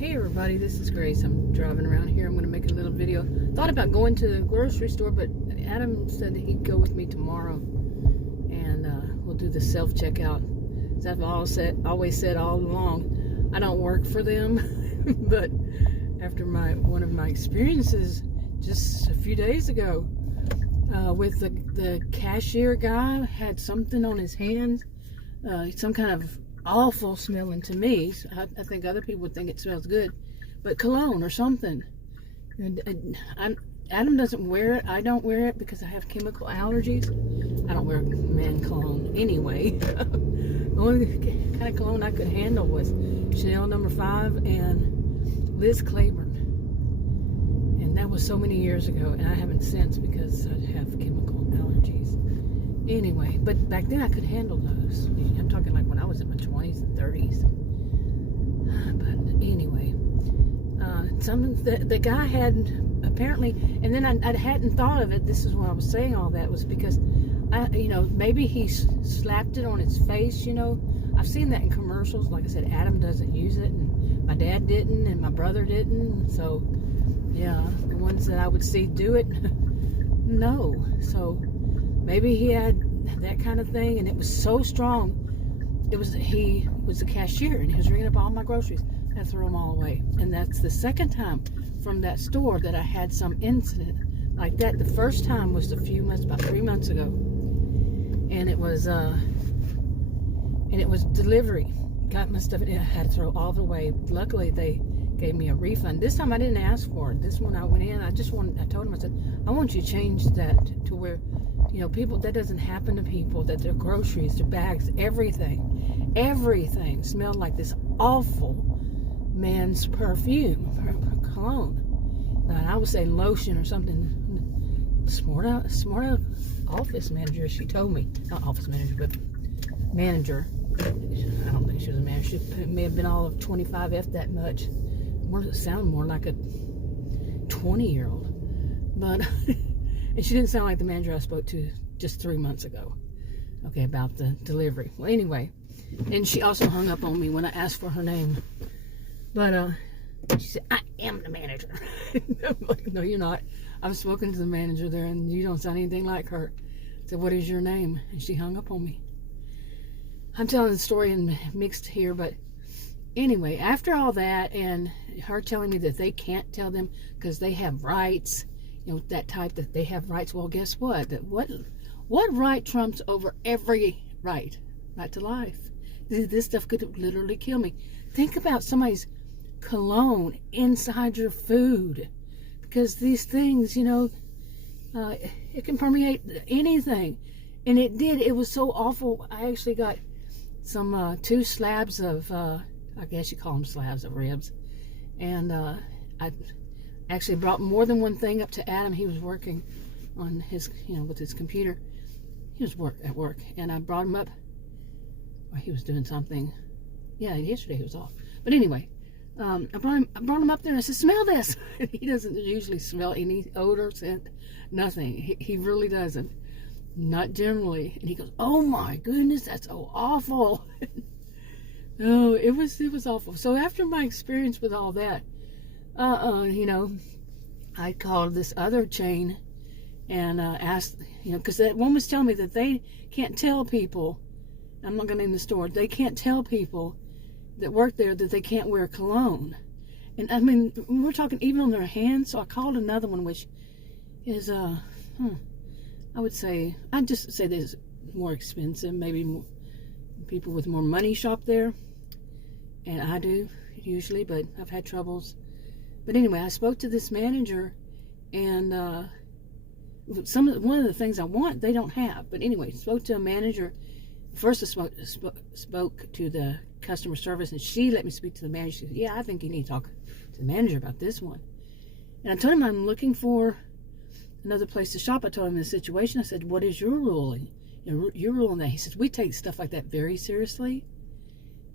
Hey everybody, this is Grace. I'm driving around here. I'm going to make a little video. Thought about going to the grocery store, but Adam said that he'd go with me tomorrow, and we'll do the self-checkout. As I've always said all along, I don't work for them, but after one of my experiences just a few days ago with the cashier guy had something on his hands, some kind of awful smelling to me. I think other people would think it smells good, but cologne or something. And Adam doesn't wear it. I don't wear it because I have chemical allergies. I don't wear man cologne anyway. The only kind of cologne I could handle was Chanel No. 5 and Liz Claiborne, and that was so many years ago, and I haven't since because I have chemical allergies. Anyway, but back then I could handle those. I'm talking like when I was in my 20s and 30s. But anyway, the guy had apparently, and then I hadn't thought of it. This is why I was saying all that, was because maybe he slapped it on his face. I've seen that in commercials. Like I said, Adam doesn't use it, and my dad didn't, and my brother didn't. So yeah, the ones that I would see do it, no. So maybe he had that kind of thing, and it was so strong. He was a cashier, and he was ringing up all my groceries. I threw them all away. And that's the second time from that store that I had some incident like that. The first time was about 3 months ago, and it was delivery. Got my stuff, and I had to throw all of it away. Luckily, they gave me a refund. This time I didn't ask for it. This one I went in. I told him, I said, I want you to change that to where, people, that doesn't happen to people, that their groceries, their bags, everything smelled like this awful man's perfume, cologne. And I was saying lotion or something. Smart office manager, she told me. Not office manager, but manager. I don't think she was a manager. She may have been all of 25, if that much. It sounded more like a 20-year-old. But, and she didn't sound like the manager I spoke to just 3 months ago. Okay, about the delivery. Well, anyway, and she also hung up on me when I asked for her name. But she said, I am the manager. I'm like, no, you're not. I've spoken to the manager there, and you don't sound anything like her. I said, what is your name? And she hung up on me. I'm telling the story in mixed here, but anyway, after all that, and her telling me that they can't tell them because they have rights, that type, that they have rights. Well, guess what? What right trumps over every right? Right to life. This stuff could literally kill me. Think about somebody's cologne inside your food, because these things, it can permeate anything, and it did. It was so awful. I actually got some 2 slabs of, I guess you call them slabs of ribs, and I actually brought more than one thing up to Adam. He was working on his, with his computer. He was at work, and I brought him up. Well, he was doing something. Yeah, yesterday he was off. But anyway, I brought him up there, and I said, smell this. He doesn't usually smell any odor, scent, nothing. He really doesn't. Not generally. And he goes, oh my goodness, that's so awful. No, it was awful. So after my experience with all that, I called this other chain and asked, because that one was telling me that they can't tell people, I'm not going to name the store, they can't tell people that work there that they can't wear cologne. And I mean, we're talking even on their hands. So I called another one, which is, I'd just say this is more expensive. Maybe more people with more money shop there. And I do, usually, but I've had troubles. But anyway, I spoke to this manager, and one of the things I want, they don't have. But anyway, spoke to a manager. First, I spoke to the customer service, and she let me speak to the manager. She said, yeah, I think you need to talk to the manager about this one. And I told him I'm looking for another place to shop. I told him the situation. I said, what is your ruling? Your rule on that? He says, we take stuff like that very seriously.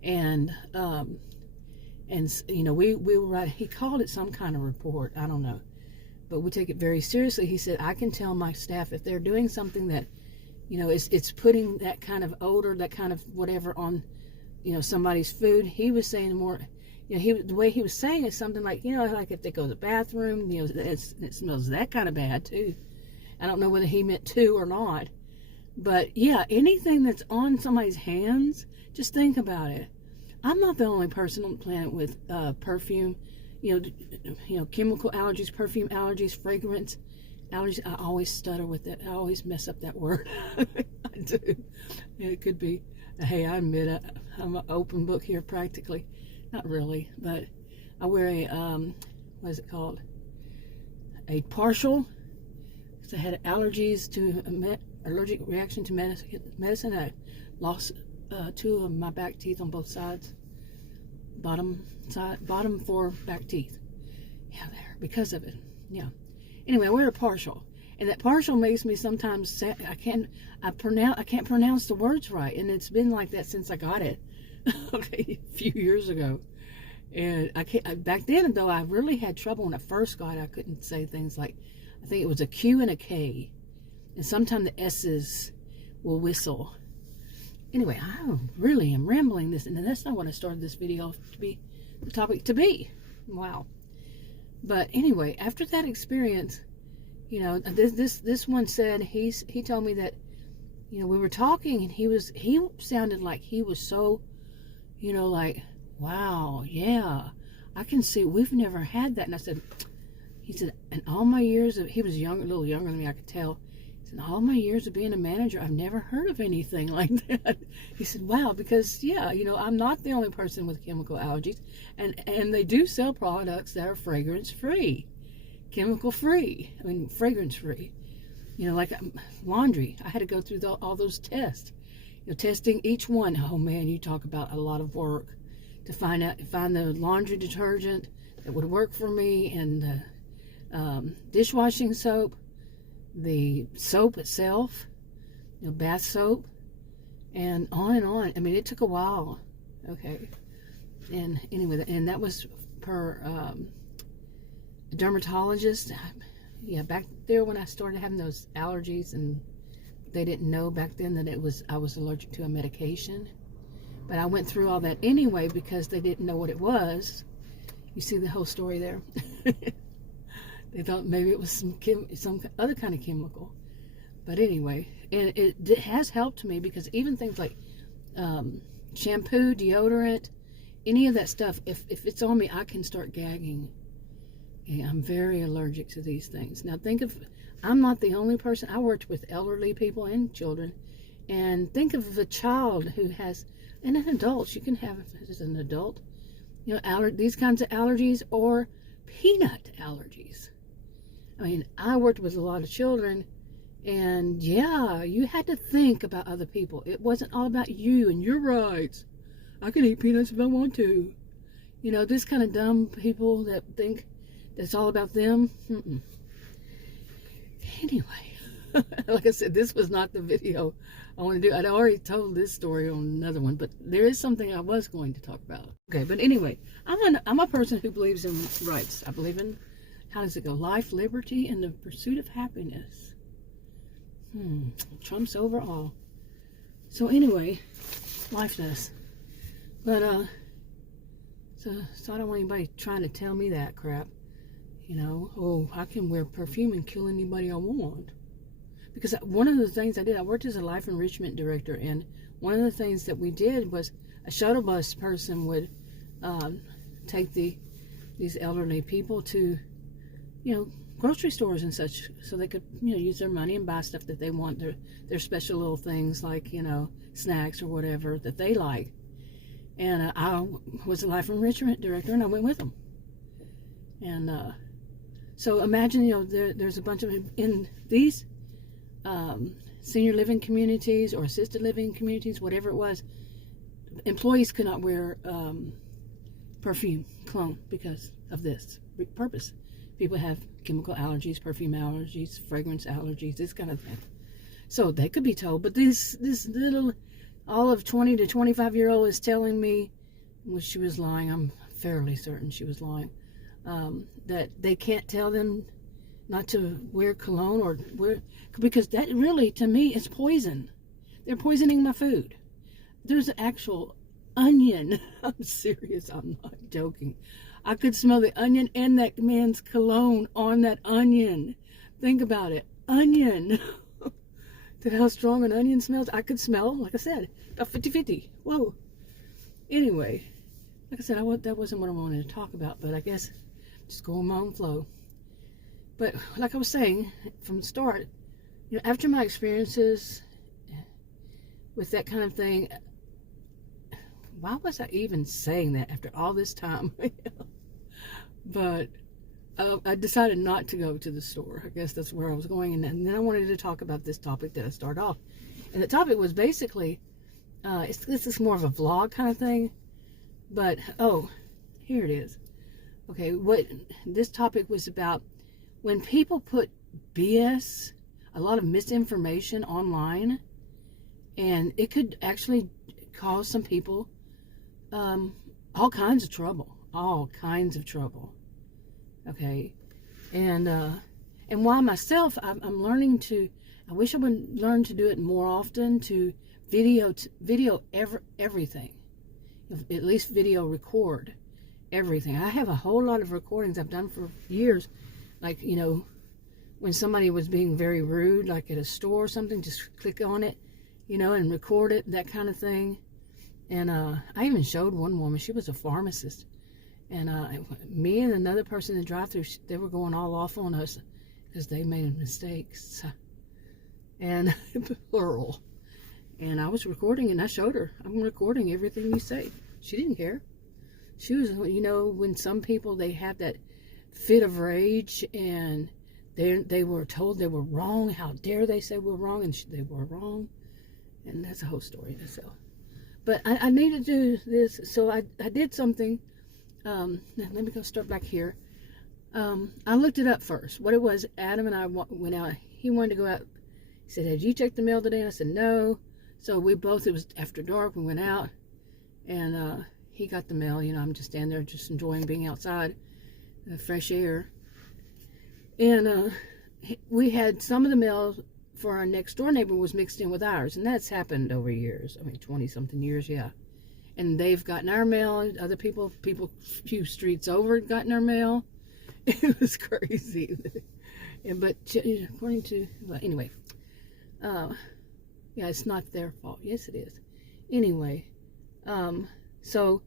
And we will write, he called it some kind of report, I don't know, but we take it very seriously. He said, I can tell my staff if they're doing something that, it's putting that kind of odor, that kind of whatever on, somebody's food. He was saying more, the way he was saying is something like, like if they go to the bathroom, it smells that kind of bad too. I don't know whether he meant two or not, but yeah, anything that's on somebody's hands, just think about it. I'm not the only person on the planet with perfume, chemical allergies, perfume allergies, fragrance allergies. I always stutter with that. I always mess up that word. I do. It could be. Hey, I admit I'm an open book here practically. Not really, but I wear a, what is it called? A partial, because I had allergies to, allergic reaction to medicine. I lost 2 of my back teeth on both sides. Bottom 4 back teeth. Yeah, there, because of it. Yeah. Anyway, I wear a partial. And that partial makes me sometimes say, I can't pronounce the words right, and it's been like that since I got it, okay, a few years ago. And back then though, I really had trouble when I first got it. I couldn't say things like, I think it was a Q and a K, and sometimes the S's will whistle. Anyway, I really am rambling this, and that's not what I started this video to be, the topic to be. Wow. But anyway, after that experience, this one said, he told me that, we were talking, and he sounded like he was so, like, wow, yeah, I can see, we've never had that. And I said, he said, in all my years of, he was young, a little younger than me, I could tell. He said, in all my years of being a manager, I've never heard of anything like that. He said, wow, because yeah, I'm not the only person with chemical allergies, and they do sell products that are fragrance free. Chemical free, fragrance free, like laundry. I had to go through all those tests, testing each one. Oh man, you talk about a lot of work to find the laundry detergent that would work for me, and the dishwashing soap, the soap itself, bath soap, and on and on. It took a while. Okay, and anyway, and that was per dermatologist. Yeah, back there when I started having those allergies, and they didn't know back then that I was allergic to a medication, but I went through all that anyway because they didn't know what it was. You see the whole story there. They thought maybe it was some other kind of chemical, but anyway, and it has helped me, because even things like shampoo, deodorant, any of that stuff, if it's on me, I can start gagging. Okay, I'm very allergic to these things. Now I'm not the only person. I worked with elderly people and children, and think of a child who has, and an adult, you can have as an adult, these kinds of allergies, or peanut allergies. I worked with a lot of children, and yeah, you had to think about other people. It wasn't all about you and your rights. I can eat peanuts if I want to. This kind of dumb people that think that's all about them. Anyway, like I said, this was not the video I want to do. I'd already told this story on another one, but there is something I was going to talk about. Okay, but anyway, I'm a person who believes in rights. I believe in, how does it go? Life, liberty, and the pursuit of happiness. Trumps over all. So anyway, life does. But so I don't want anybody trying to tell me that crap. Oh, I can wear perfume and kill anybody I want. Because one of the things I did, I worked as a life enrichment director, and one of the things that we did was a shuttle bus person would take these elderly people to, grocery stores and such, so they could, use their money and buy stuff that they want, their special little things like, snacks or whatever that they like. And I was a life enrichment director, and I went with them. And so imagine, there's a bunch of, in these senior living communities or assisted living communities, whatever it was, employees could not wear perfume, cologne, because of this purpose. People have chemical allergies, perfume allergies, fragrance allergies, this kind of thing. So they could be told, but this little olive 20 to 25-year-old is telling me, well, she was lying, I'm fairly certain she was lying, that they can't tell them not to wear cologne or wear, because that really, to me, is poison. They're poisoning my food. There's an actual onion. I'm serious. I'm not joking. I could smell the onion and that man's cologne on that onion. Think about it. Onion. To how strong an onion smells. I could smell, like I said, about 50-50. Whoa. Anyway, like I said, that wasn't what I wanted to talk about, but I guess just going my own flow. But like I was saying from the start, you know, after my experiences with that kind of thing, why was I even saying that after all this time? But I decided not to go to the store. I guess that's where I was going. And then I wanted to talk about this topic that I started off. And the topic was basically, this is more of a vlog kind of thing. But, oh, here it is. Okay, what this topic was about, when people put BS, a lot of misinformation online, and it could actually cause some people all kinds of trouble. Okay, and why myself, I'm learning to, I wish I would learn to do it more often, to video everything, at least video record everything. I have a whole lot of recordings I've done for years, like, you know, when somebody was being very rude, like at a store or something, just click on it, you know, and record it, that kind of thing. And I even showed one woman, she was a pharmacist, and me and another person in the drive-thru, they were going all off on us because they made mistakes, and plural. And I was recording, and I showed her, I'm recording everything you say. She didn't care. She was, you know, when some people, they have that fit of rage, and they were told they were wrong. How dare they say we're wrong? And they were wrong. And that's a whole story in itself. But I needed to do this, so I did something. Let me go start back here. I looked it up first. What it was, Adam and I went out. He wanted to go out. He said, "Have you checked the mail today?" And I said, "No." So we both, it was after dark, we went out, and he got the mail. You know, I'm just standing there just enjoying being outside, fresh air. And we had some of the mail for our next door neighbor was mixed in with ours, and that's happened over years. I mean, 20-something years, yeah. And they've gotten our mail. Other people a few streets over had gotten our mail. It was crazy. But according to, well, anyway, yeah, it's not their fault. Yes, it is. Anyway, so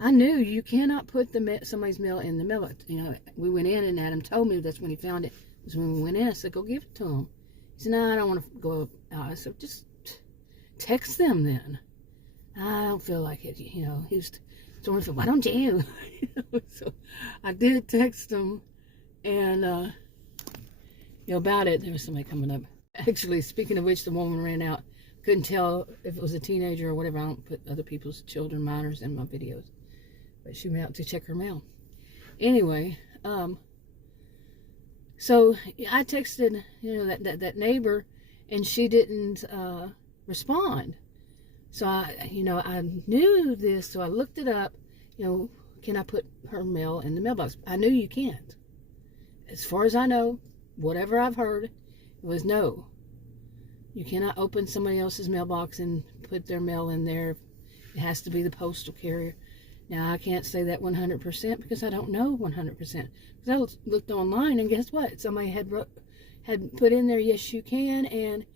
I knew you cannot put somebody's mail in the mailbox. You know, we went in, and Adam told me that's when he found it. Was when we went in. I said, "Go give it to him." He said, "No, I don't want to go out." I said, "Just text them then." I don't feel like it, you know. He was sort of, "Why don't you?" You know, so I did text him, and you know, about it. There was somebody coming up. Actually, speaking of which, the woman ran out. Couldn't tell if it was a teenager or whatever. I don't put other people's children, minors, in my videos. But she went out to check her mail. Anyway, so I texted, you know, that neighbor, and she didn't respond. So you know, I knew this, so I looked it up. You know, can I put her mail in the mailbox? I knew you can't. As far as I know, whatever I've heard, it was no. You cannot open somebody else's mailbox and put their mail in there. It has to be the postal carrier. Now, I can't say that 100% because I don't know 100%. Because I looked online, and guess what? Somebody had put in there, yes, you can, and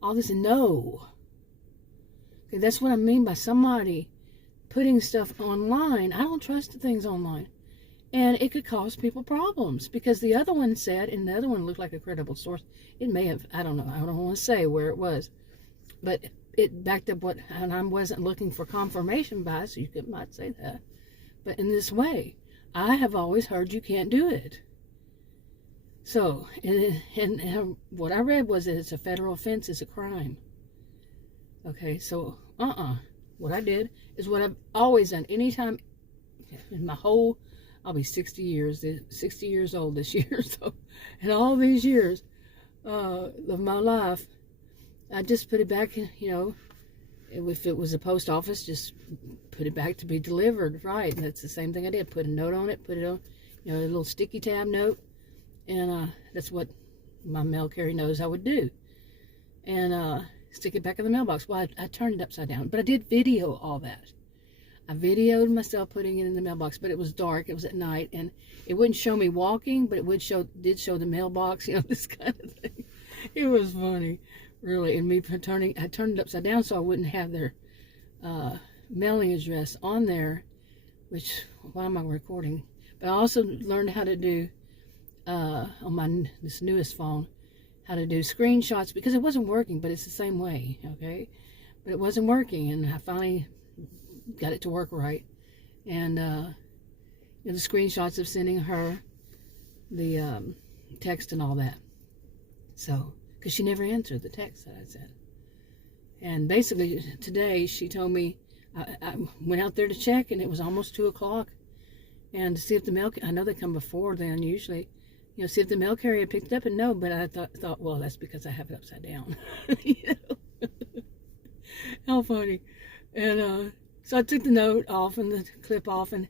all this, no. Okay, that's what I mean by somebody putting stuff online. I don't trust the things online. And it could cause people problems, because the other one said, and the other one looked like a credible source. It may have, I don't know, I don't want to say where it was, but it backed up what, and I wasn't looking for confirmation bias, so you might say that. But in this way, I have always heard you can't do it. So, and what I read was that it's a federal offense, it's a crime. Okay, so, what I did is what I've always done. Anytime in my whole, I'll be 60 years old this year, so in all these years of my life, I just put it back, you know, if it was a post office, just put it back to be delivered, right? And that's the same thing I did. Put a note on it, put it on, you know, a little sticky tab note, and that's what my mail carrier knows I would do. And stick it back in the mailbox. Well, I turned it upside down, but I did video all that. I videoed myself putting it in the mailbox, but it was dark. It was at night, and it wouldn't show me walking, but it did show the mailbox, this kind of thing. It was funny, really. And I turned it upside down so I wouldn't have their mailing address on there, which, why am I recording? But I also learned how to do, on this newest phone, how to do screenshots, because it wasn't working, but it's the same way, okay? But it wasn't working, and I finally got it to work right. And the screenshots of sending her the text and all that. So, because she never answered the text that I said. And basically, today, she told me, I went out there to check, and it was almost 2 o'clock. And to see if the mail, I know they come before then, usually, see if the mail carrier picked it up, and no, but I thought, well, that's because I have it upside down. How funny. And so I took the note off and the clip off, and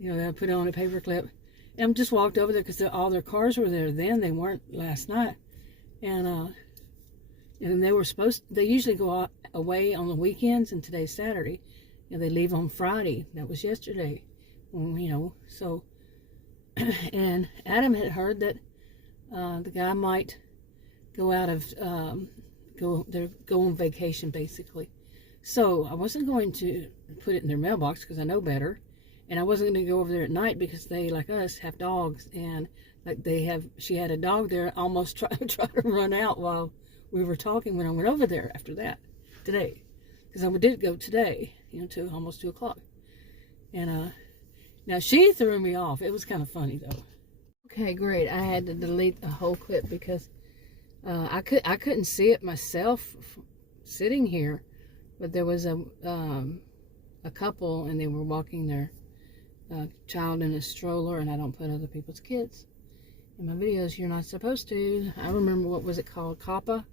I put it on a paper clip, and just walked over there because all their cars were there then. They weren't last night. And they usually go away on the weekends, and today's Saturday. They leave on Friday. That was yesterday. So, and Adam had heard that the guy might go out of, go on vacation, basically. So I wasn't going to put it in their mailbox because I know better. And I wasn't going to go over there at night because they, like us, have dogs. And like she had a dog there, almost try to run out while we were talking when I went over there after that, today. Because I did go today, to almost 2 o'clock. And now she threw me off. It was kind of funny, though. Okay, great. I had to delete the whole clip because I couldn't see it myself sitting here. But there was a couple, and they were walking their child in a stroller, and I don't put other people's kids in my videos. You're not supposed to. I remember, what was it called? COPPA?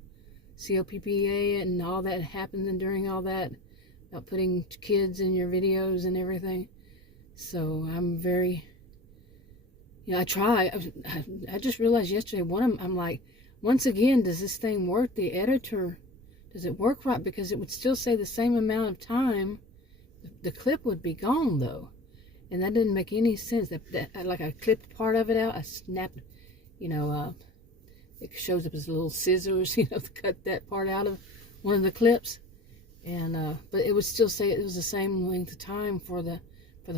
C-O-P-P-A, and all that happened, and during all that, about putting kids in your videos and everything. So I'm very, I try. I just realized yesterday, I'm like, once again, does this thing work? The editor, does it work right? Because it would still say the same amount of time. The clip would be gone, though. And that didn't make any sense. Like, I clipped part of it out. I snapped, it shows up as little scissors, to cut that part out of one of the clips. And, but it would still say it was the same length of time for the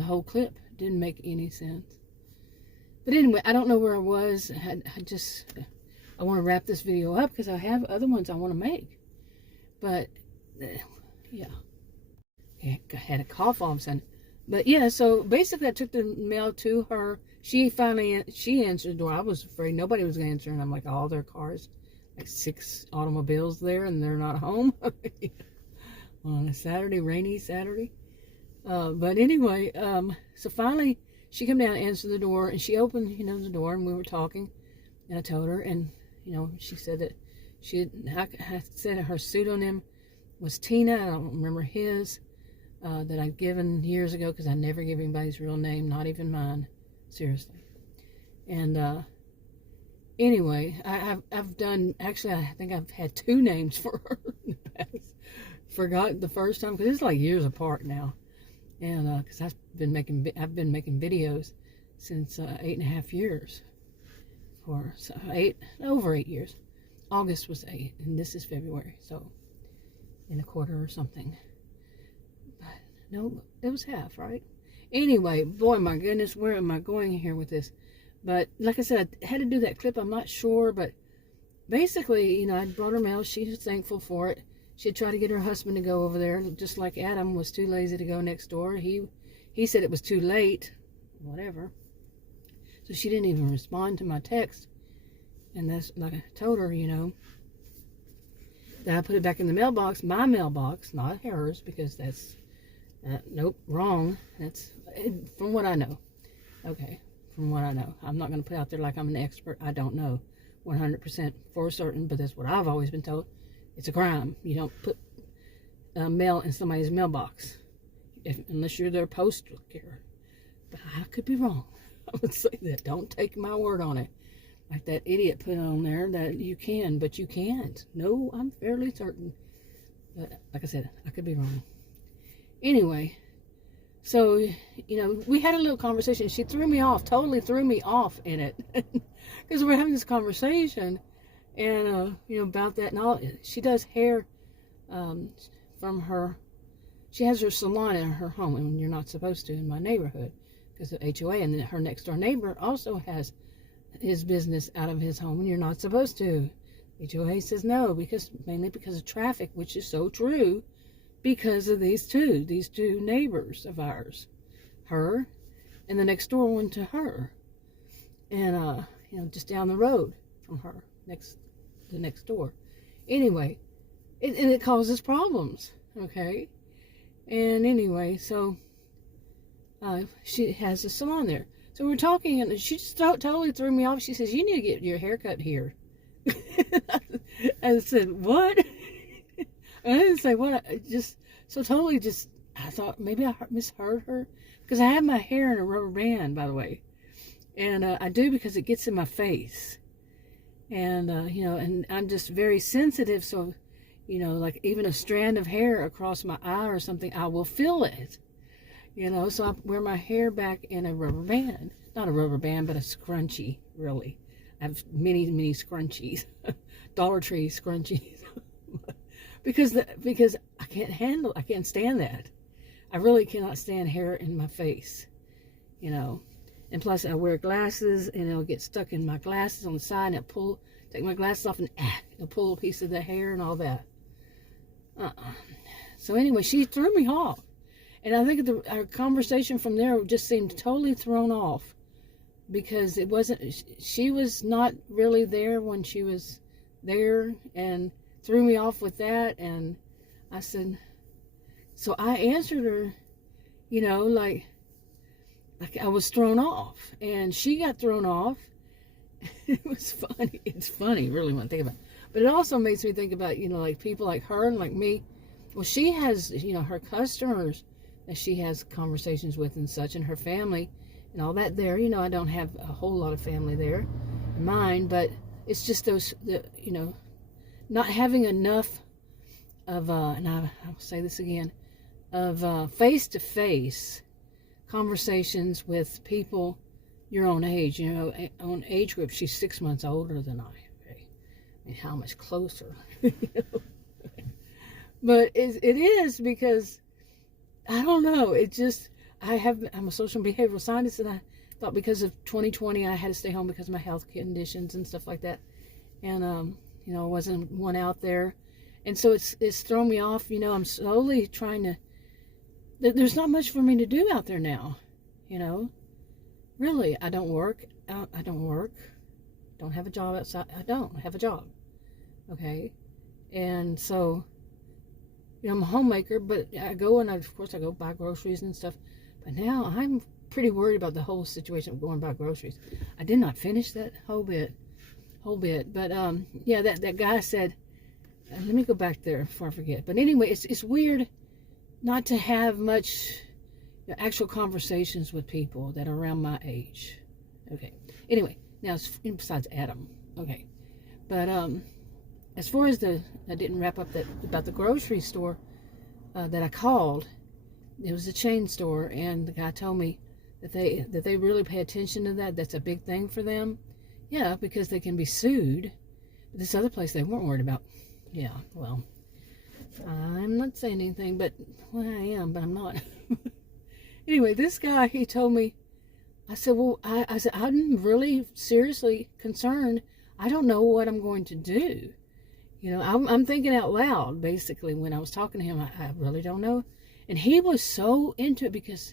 whole clip. It didn't make any sense. But anyway, I don't know where I was. I want to wrap this video up because I have other ones I want to make. But, yeah. I had a cough all of a sudden. But, yeah, so basically I took the mail to her. She answered the door. I was afraid nobody was going to answer. And I'm like, all their cars, like 6 automobiles there, and they're not home. On a Saturday, rainy Saturday. But anyway, so finally she came down and answered the door, and she opened, the door, and we were talking, and I told her, and, she said that I said her pseudonym was Tina. I don't remember his, that I'd given years ago, because I never give anybody's real name, not even mine, seriously. And, anyway, I've done, actually, I think I've had 2 names for her in the past. Forgot the first time, because it's like years apart now. And because I've been making videos since 8.5 years, or so over 8 years. August was 8, and this is February, so in a quarter or something. But no, it was half, right? Anyway, boy, my goodness, where am I going here with this? But like I said, I had to do that clip. I'm not sure, but basically, I brought her mail. She was thankful for it. She had tried to get her husband to go over there, just like Adam was too lazy to go next door. He said it was too late, whatever. So she didn't even respond to my text. And that's, like I told her, that I put it back in the mailbox, my mailbox, not hers, because that's, nope, wrong. That's, from what I know. Okay, from what I know. I'm not going to put out there like I'm an expert. I don't know 100% for certain, but that's what I've always been told. It's a crime. You don't put mail in somebody's mailbox unless you're their postal carrier. But I could be wrong. I would say that. Don't take my word on it. Like that idiot put on there that you can, but you can't. No, I'm fairly certain. But like I said, I could be wrong. Anyway, So, you know, we had a little conversation. She threw me off, totally threw me off in it. Because we're having this conversation, and, you know, about that. And all, she does hair from her, she has her salon in her home, and you're not supposed to in my neighborhood because of HOA. And then her next door neighbor also has his business out of his home, and you're not supposed to. HOA says no, mainly because of traffic, which is so true. Because of these two neighbors of ours, her and the next door one to her, and you know, just down the road from her, the next door. Anyway, and it causes problems, okay? And anyway, so she has a salon there. So we're talking, and she just totally threw me off. She says, "You need to get your hair cut here." I said, "What?" I didn't say what. I thought maybe I misheard her. Because I have my hair in a rubber band, by the way. And I do because it gets in my face. And, you know, and I'm just very sensitive. So, you know, like even a strand of hair across my eye or something, I will feel it. You know, so I wear my hair back in a rubber band. Not a rubber band, but a scrunchie, really. I have many, many scrunchies. Dollar Tree scrunchies. Because I can't stand that. I really cannot stand hair in my face, you know. And plus I wear glasses, and it'll get stuck in my glasses on the side, and take my glasses off, and it'll pull a piece of the hair and all that. So anyway, she threw me off. And I think our conversation from there just seemed totally thrown off. Because she was not really there when she was there, and threw me off with that. And I said, so I answered her, you know, like I was thrown off, and she got thrown off. It was funny. It's funny, really, when I think about it. But it also makes me think about, you know, like people like her and like me. Well, she has, you know, her customers that she has conversations with and such, and her family and all that there. You know, I don't have a whole lot of family there in mine, but it's just you know, not having enough of, and I'll say this again, of face-to-face conversations with people your own age, you know, own age group. She's 6 months older than I am. Okay? I mean, how much closer? You know? But it is because, I don't know, it just, I'm a social and behavioral scientist, and I thought because of 2020 I had to stay home because of my health conditions and stuff like that. And, you know, I wasn't one out there. And so it's thrown me off. You know, I'm slowly trying to, there's not much for me to do out there now, you know. Really, I don't work. Don't have a job outside. I don't have a job, okay. And so, you know, I'm a homemaker, but I go and of course I go buy groceries and stuff. But now I'm pretty worried about the whole situation of going to buy groceries. I did not finish that whole bit. But yeah, that guy said, let me go back there before I forget. But anyway, it's weird not to have much, you know, actual conversations with people that are around my age. Okay. Anyway, now besides Adam. Okay. But as far as I didn't wrap up that about the grocery store that I called. It was a chain store, and the guy told me that they really pay attention to that. That's a big thing for them. Yeah, because they can be sued. But this other place they weren't worried about. Yeah, well, I'm not saying anything, but, well, I am, but I'm not. Anyway, this guy, he told me, I said, well, I said, I'm really seriously concerned. I don't know what I'm going to do. You know, I'm thinking out loud, basically, when I was talking to him. I really don't know. And he was so into it because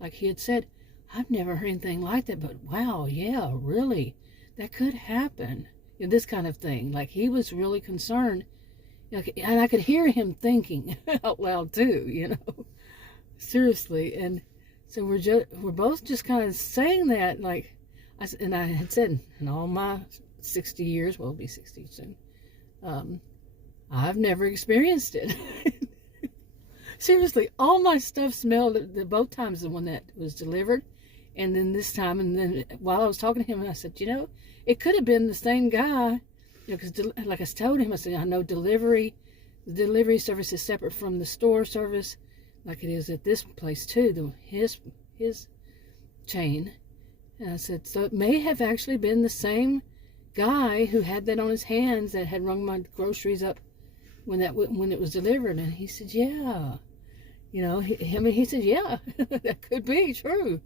like he had said, I've never heard anything like that, but wow, yeah, really, that could happen. You know, this kind of thing. Like, he was really concerned. You know, and I could hear him thinking out loud too, you know, seriously. And so we're both just kind of saying that, like, and I had said, in all my 60 years, well, I'll be 60 soon, I've never experienced it. Seriously, all my stuff smelled, both times, the one that was delivered, and then this time, and then while I was talking to him, I said, you know, it could have been the same guy, you know, because like I told him, I said, I know the delivery service is separate from the store service. like it is at this place too, his chain. And I said, so it may have actually been the same guy who had that on his hands that had rung my groceries up when it was delivered. And he said, yeah. You know, he said, yeah, that could be true.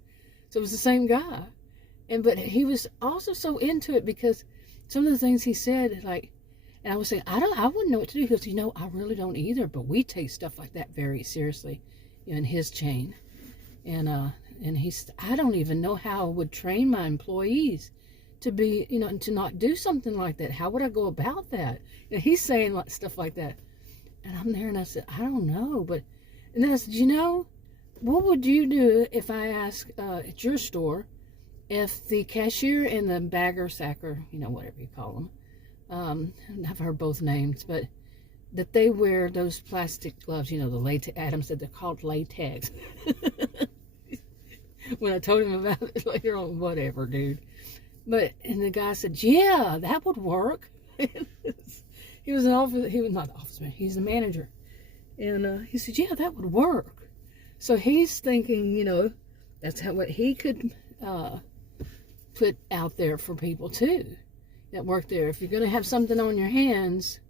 So it was the same guy. But he was also so into it because some of the things he said, like, and I was saying, I wouldn't know what to do. He goes, you know, I really don't either, but we take stuff like that very seriously, you know, in his chain. And he said, I don't even know how I would train my employees to be, you know, to not do something like that. How would I go about that? And he's saying like stuff like that. And I'm there and I said, I don't know. And then I said, you know, what would you do if I ask at your store if the cashier and the bagger, sacker, you know, whatever you call them, I've heard both names, but that they wear those plastic gloves, you know, the latex. Adam said they're called latex. When I told him about it later on, whatever, dude. And the guy said, yeah, that would work. He was not the office man, he's the manager. And he said, yeah, that would work. So he's thinking, you know, that's what he could put out there for people too that work there. If you're going to have something on your hands,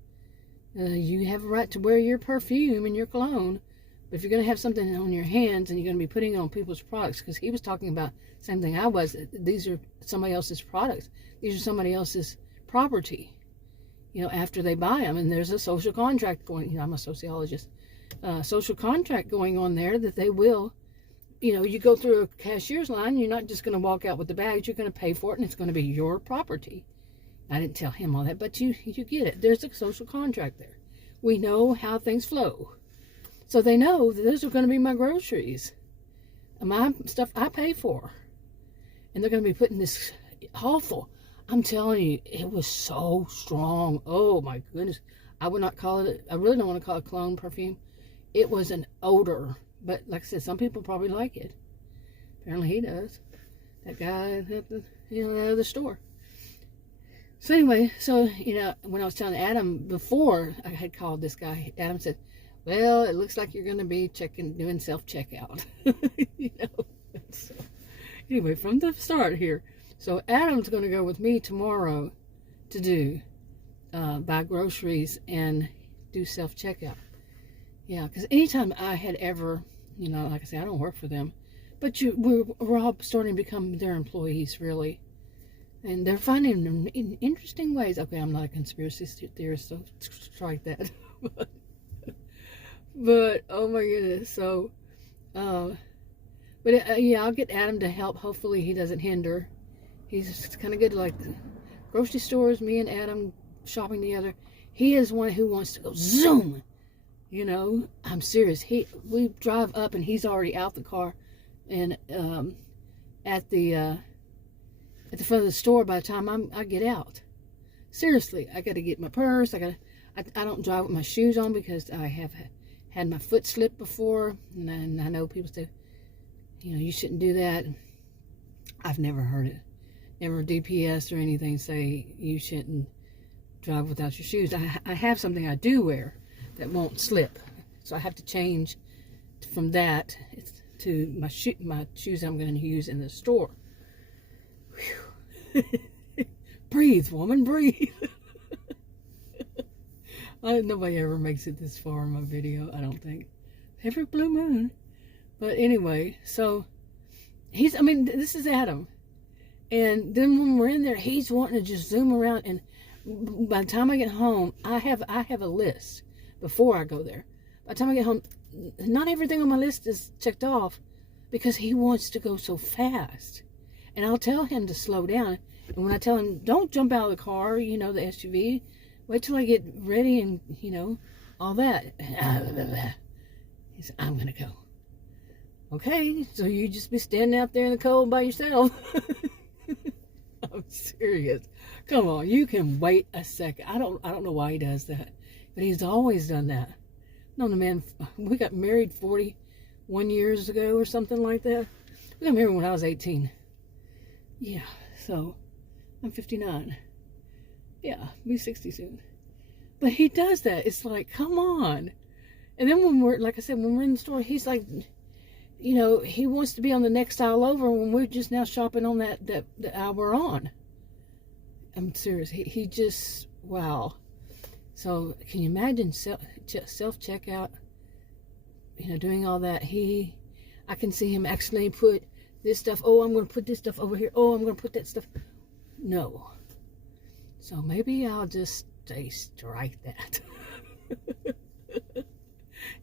you have a right to wear your perfume and your cologne. But if you're going to have something on your hands and you're going to be putting it on people's products, because he was talking about the same thing I was, these are somebody else's products. These are somebody else's property, you know, after they buy them. And there's a social contract going, you know, I'm a sociologist, social contract going on there that they will, you know, you go through a cashier's line, you're not just going to walk out with the bags, you're going to pay for it and it's going to be your property. I didn't tell him all that, but you get it. There's a social contract there. We know how things flow. So they know that those are going to be my groceries, my stuff I pay for. And they're going to be putting this awful, I'm telling you, it was so strong. Oh my goodness. I would not call it, I really don't want to call it cologne perfume. It was an odor. But like I said, some people probably like it. Apparently he does. That guy at the, you know, the other store. So anyway, so, you know, when I was telling Adam before I had called this guy, Adam said, well, it looks like you're going to be doing self-checkout. You know. So, anyway, from the start here. So Adam's going to go with me tomorrow to do, buy groceries and do self-checkout. Yeah, because anytime I had ever, you know, like I say, I don't work for them, but we're all starting to become their employees, really. And they're finding them in interesting ways. Okay, I'm not a conspiracy theorist, so strike that. But oh my goodness. So, yeah, I'll get Adam to help. Hopefully he doesn't hinder. He's kind of good, like the grocery stores, me and Adam shopping together. He is one who wants to go zoom. You know, I'm serious. We drive up and he's already out the car and at the front of the store by the time I get out. Seriously, I got to get my purse. I don't drive with my shoes on because I have had my foot slip before, and I know people say, you know, you shouldn't do that. I've never heard it. Never DPS or anything say you shouldn't drive without your shoes. I have something I do wear that won't slip, so I have to change from that to my shoes I'm going to use in the store. Breathe, woman, breathe. Nobody ever makes it this far in my video, I don't think. Every blue moon. But anyway, so this is Adam. And then when we're in there, he's wanting to just zoom around. And by the time I get home, I have a list before I go there. By the time I get home, not everything on my list is checked off because he wants to go so fast. And I'll tell him to slow down. And when I tell him, don't jump out of the car, you know, the SUV, wait till I get ready and, you know, all that. He said, I'm going to go. Okay, so you just be standing out there in the cold by yourself. I'm serious. Come on, you can wait a second. I don't know why he does that, but he's always done that. No, the man, we got married 41 years ago or something like that. We got married when I was 18. Yeah, so I'm 59. Yeah, I'll be 60 soon. But he does that. It's like, come on. And then when we're, like I said, when we're in the store, he's like, you know, he wants to be on the next aisle over when we're just now shopping on the aisle we're on. I'm serious. He just, wow. So can you imagine self-checkout, you know, doing all that? I can see him actually put this stuff, oh, I'm going to put this stuff over here. Oh, I'm going to put that stuff. No. So maybe I'll just strike that.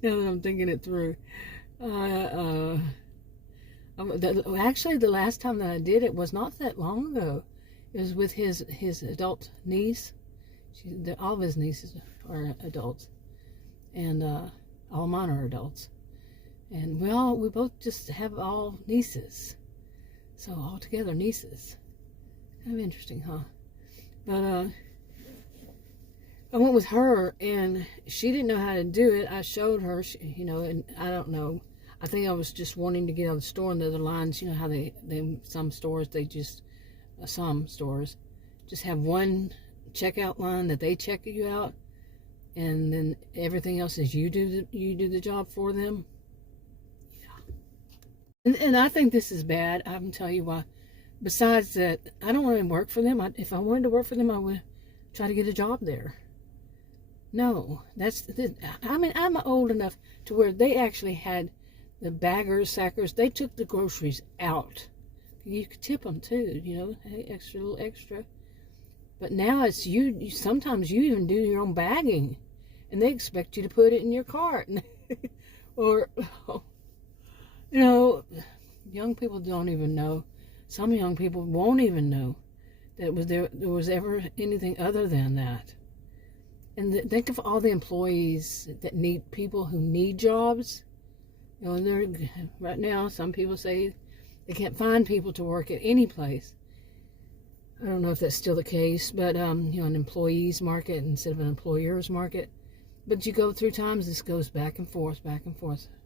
Now that I'm thinking it through. Actually, the last time that I did it was not that long ago. It was with his adult niece. All of his nieces are adults, and all mine are adults. And we both just have all nieces. So all together nieces. Kind of interesting, huh? But I went with her, and she didn't know how to do it. I showed her, you know, and I don't know. I think I was just wanting to get out of the store, and the other lines, you know how some stores just have one checkout line that they check you out, and then everything else is you do the job for them. Yeah. And I think this is bad. I can tell you why. Besides that, I don't want to work for them. If I wanted to work for them, I would try to get a job there. No, I mean, I'm old enough to where they actually had the baggers, sackers. They took the groceries out. You could tip them too, you know, hey, little extra. But now it's you. Sometimes you even do your own bagging, and they expect you to put it in your cart. Or, you know, young people don't even know. Some young people won't even know that there was ever anything other than that. And think of all the employees that need people who need jobs. You know, right now, some people say they can't find people to work at any place. I don't know if that's still the case, but, you know, an employee's market instead of an employer's market. But you go through times, this goes back and forth,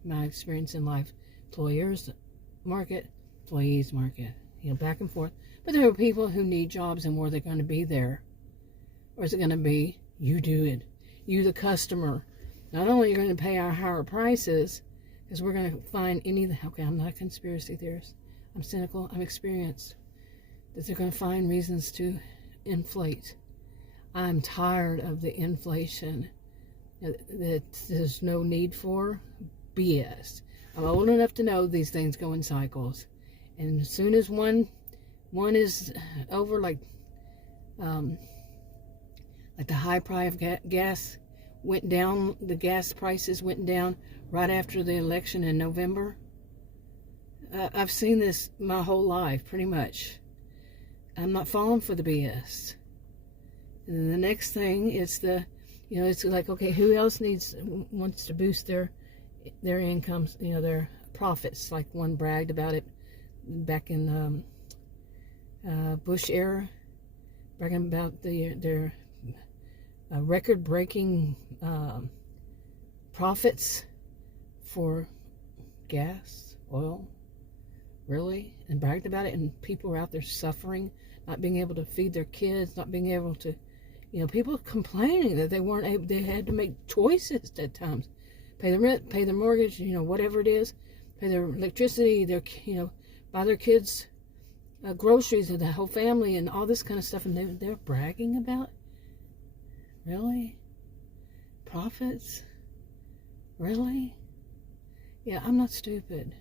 my experience in life. Employer's market, employee's market, you know, back and forth. But there are people who need jobs, and where they're going to be there. Or is it going to be, you do it, you the customer. Not only are you going to pay our higher prices, because we're going to find okay, I'm not a conspiracy theorist. I'm cynical, I'm experienced. That they're going to find reasons to inflate. I'm tired of the inflation that there's no need for. BS. I'm old enough to know these things go in cycles. And as soon as one is over, like the high price of gas went down, the gas prices went down right after the election in November. I've seen this my whole life, pretty much. I'm not falling for the BS. And then the next thing is you know, it's like, okay, who else wants to boost their incomes, you know, their profits? Like one bragged about it back in Bush era, bragging about their record-breaking profits for gas, oil, really, and bragged about it, and people were out there suffering, not being able to feed their kids, not being able to, you know, people complaining that they weren't able, they had to make choices at times, pay the rent, pay their mortgage, you know, whatever it is, pay their electricity, you know, buy their kids groceries and the whole family and all this kind of stuff, and they're bragging about, really, profits, really? Yeah, I'm not stupid.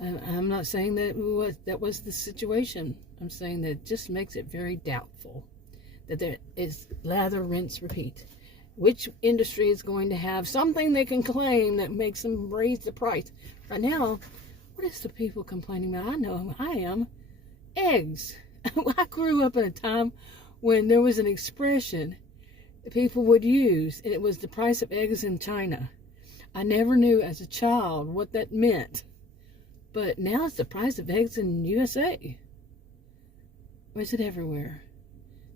I'm not saying that was the situation. I'm saying that it just makes it very doubtful that there is lather, rinse, repeat. Which industry is going to have something they can claim that makes them raise the price? Right now, what is the people complaining about? I know I am. Eggs. I grew up in a time when there was an expression that people would use, and it was the price of eggs in China. I never knew as a child what that meant. But now it's the price of eggs in USA. Or is it everywhere?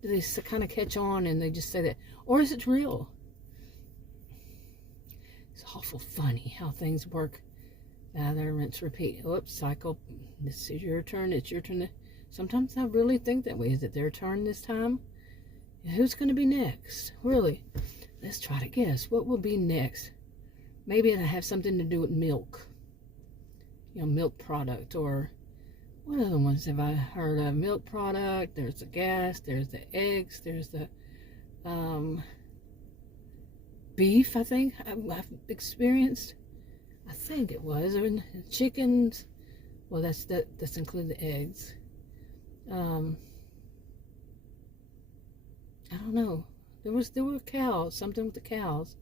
Do they kind of catch on and they just say that? Or is it real? It's awful funny how things work. Lather, rinse, repeat. Oops, cycle. This is your turn. It's your turn. Sometimes I really think that way. Is it their turn this time? And who's going to be next? Really? Let's try to guess. What will be next? maybe it have something to do with milk. You know, milk product, or what other ones have I heard of? Milk product, there's the gas, there's the eggs, there's the beef, I think I've experienced. I think it was, or chickens. Well, that's include the eggs. I don't know. There were cows, something with the cows.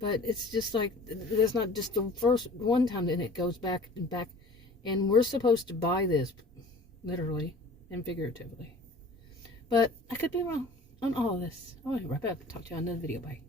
But it's just like, there's not just the first one time, then it goes back and back. And we're supposed to buy this, literally and figuratively. But I could be wrong on all of this. All right, wrap up. Talk to you on another video. Bye.